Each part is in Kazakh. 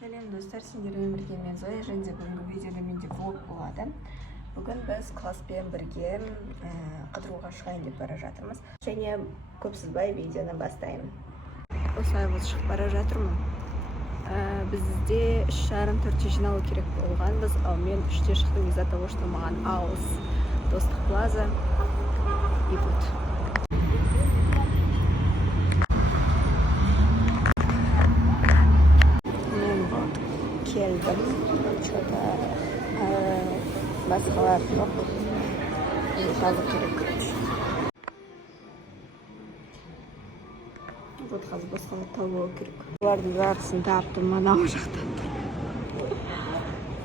Сәлем достар, сендермен бірге мен Зоя, және де бүгінгі видеода менде влог болады. Бүгін біз класспен бірге қыдыруға шығайын деп бара жатырмыз. Және көп сызбай видеоны бастаймын. Осылай біз шығып бара жатырмын. Бізде 3:30-4 жиналу керек болғанбыз, ал мен 3-те шықтым из-за того, что маған алыс Достық Плаза и вот. Келдім, что-то басқалар жоқ, жазу керек, короче. Вот қазір басқалар табу керек. Олардың жарысын таптым, анау жақтан.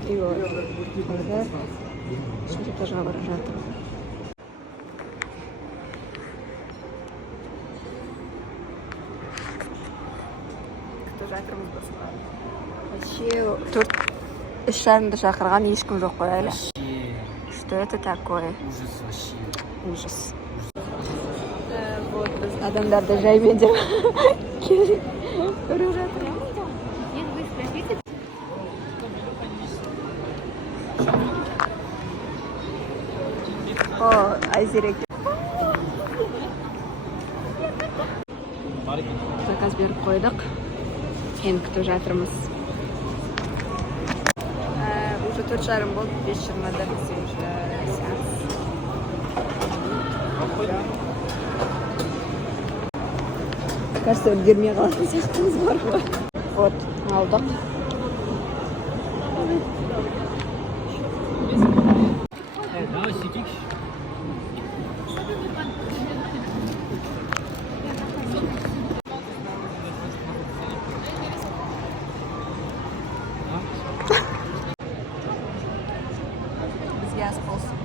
И вот, қазір үшінші этажға бара жатырмын. Күтіп жатырмыз басқалар. Вообще, 3:30 шақырған ешкім жоқ қой әлі. Что это такое? Ужас вообще. Ужас. Вот біз адамдарды жаймен деп көріп жатырмыз. О, Айзерек. Заказ беріп қойдық. Енді күтіп жатырмыз. Уже 4:30 болды, 5:20-да бізде уже сеанс. Кажется, үлгермей қалатын сияқтымыз бар ғой. Вот, алдық. Бізге ас болсын.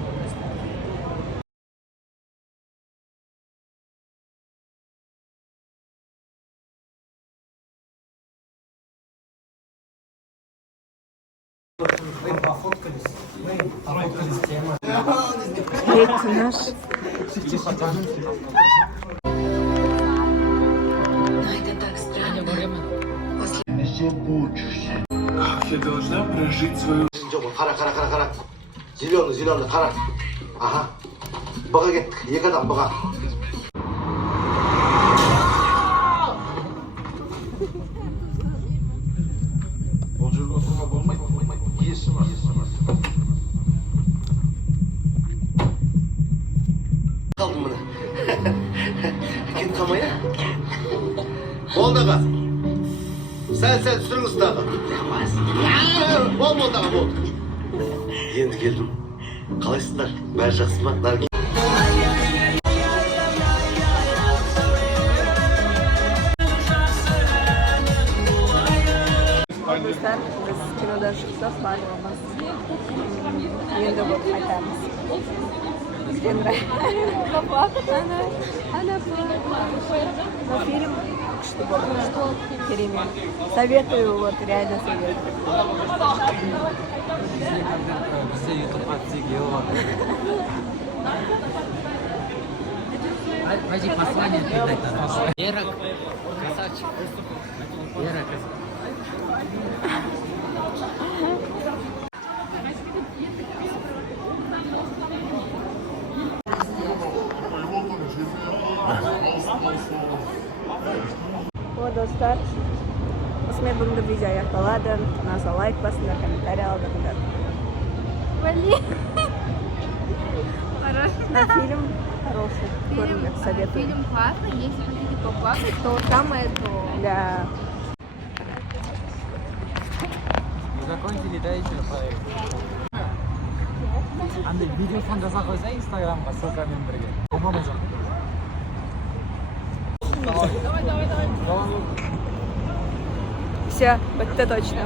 Эй, ты наш. Не заботишься. Как я должна прожить свою... Қара. Зеленый, қара. Ага. Бұға кеттік, екі адам бұға. Ол жерге отыруға болмайды. Есі бар. Қалдым мұны. Кет қамая. Болды аға. Сәл түсіріңіз дағы. Болды аға, болды. Енді келдім. Қалайсыздар? Бәрі жақсы ма? Достар, біз кинодан шықсақ барлығымыз. Енді вот қайтамыз. Бізге нравится. Она но фильм күшті болды. Керемет. Советую, вот реально советую. Бізде ютубқа тек елватыр. Вадик, послание передать надо. Вера, красавчик. Вера, красавчик. Вот, достар. Осымен бүгінгі видео аяқталады. Наза лайк басыңдар, комментарий алдыңдар. На фильм хороший. Советую. Фильм классный, если хотите поплакать, то самое то. Да. Мы закончили, да, еще проект. Андай видеофон жасап қойса инстаграмға ссылкамен бірге. Болмады жоқ. Все, вот это точно.